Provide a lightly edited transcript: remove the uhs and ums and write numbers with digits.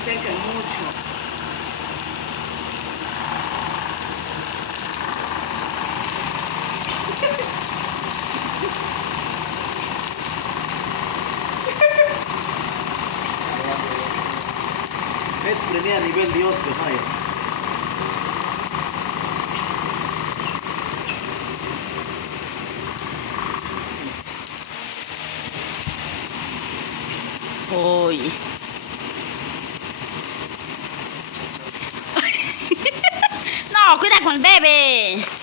acerquen mucho. Exprendida a nivel Dios, pues vaya. Uy. No, cuida con el bebé.